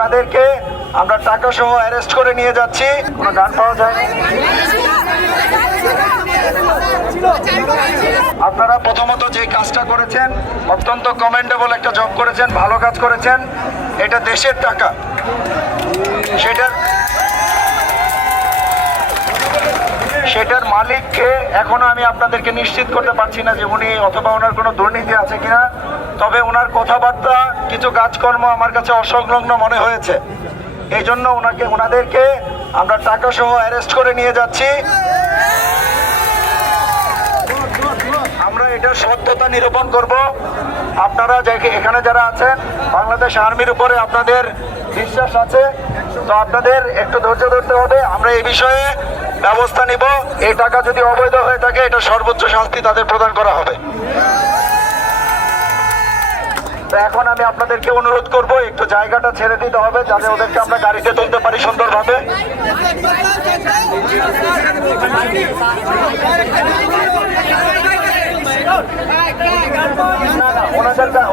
ওনাদেরকে আমরা টাকা সহ অ্যারেস্ট করে নিয়ে যাচ্ছি। কোনো গান পাওয়া যায়নি। আপনারা প্রথমত যে কাজটা করেছেন অত্যন্ত কমেন্ডেবল একটা জব করেছেন, ভালো কাজ করেছেন। এটা দেশের টাকা, সেটার মালিককে এখনো আমি আপনাদেরকে নিশ্চিত করতে পারছি না যে উনি অথবা ওনার কোনো দুর্নীতি আছে কিনা। তবে ওনার কথাবার্তা, কিছু কাজকর্ম আমার কাছে অসংলগ্ন মনে হয়েছে। এই জন্য ওনাদেরকে আমরা টাকা সহ অ্যারেস্ট করে নিয়ে যাচ্ছি। আমরা এটা সত্যতা নিরূপণ করব। আপনারা এখানে যারা আছেন, বাংলাদেশ আর্মির উপরে আপনাদের বিশ্বাস আছে, তো আপনাদের একটু ধৈর্য ধরতে হবে। আমরা এই বিষয়ে ব্যবস্থা নিব। এই টাকা যদি অবৈধ হয়ে থাকে, এটা সর্বোচ্চ শাস্তি তাদের প্রদান করা হবে। তো এখন আমি আপনাদেরকে অনুরোধ করব, একটু জায়গাটা ছেড়ে দিতে হবে যাতে ওদেরকে আমরা গাড়িতে তুলতে পারি সুন্দরভাবে।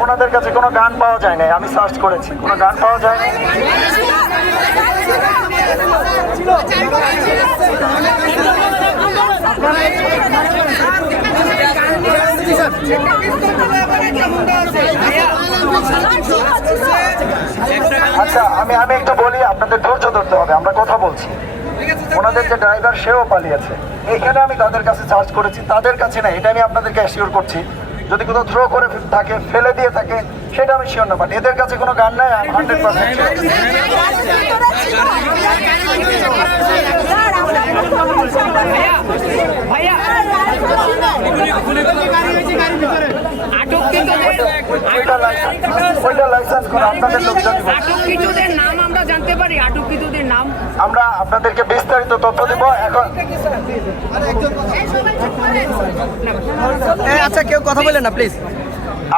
ওনাদের কাছে কোনো গান পাওয়া যায় না। আমি সার্চ করেছি, কোনো গান পাওয়া যায় না। আচ্ছা, আমি একটু বলি, আপনাদের ধৈর্য ধরতে হবে। আমরা কথা বলছি। ওনাদের যে ড্রাইভার, সেও পালিয়েছে। এইখানে আমি তাদের কাছে সার্চ করেছি, তাদের কাছে না। এটা আমি আপনাদেরকে অ্যাসিওর করছি। যদি কোথাও থ্রো করে থাকে, ফেলে দিয়ে থাকে, সেটা আমি শিওর না। বাট এদের কাছে কোনো গান নাই। 100% আমরা আপনাদেরকে বিস্তারিত তথ্য দেব এখন। আচ্ছা, কেউ কথা বলেন না প্লিজ।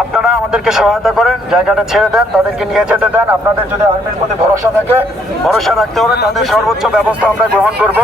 আপনারা আমাদেরকে সহায়তা করেন, জায়গাটা ছেড়ে দেন, তাদেরকে নিয়ে যেতে দেন। আপনাদের যদি আর্মির প্রতি ভরসা থাকে, ভরসা রাখতে হবে। তাদের সর্বোচ্চ ব্যবস্থা আমরা গ্রহণ করব।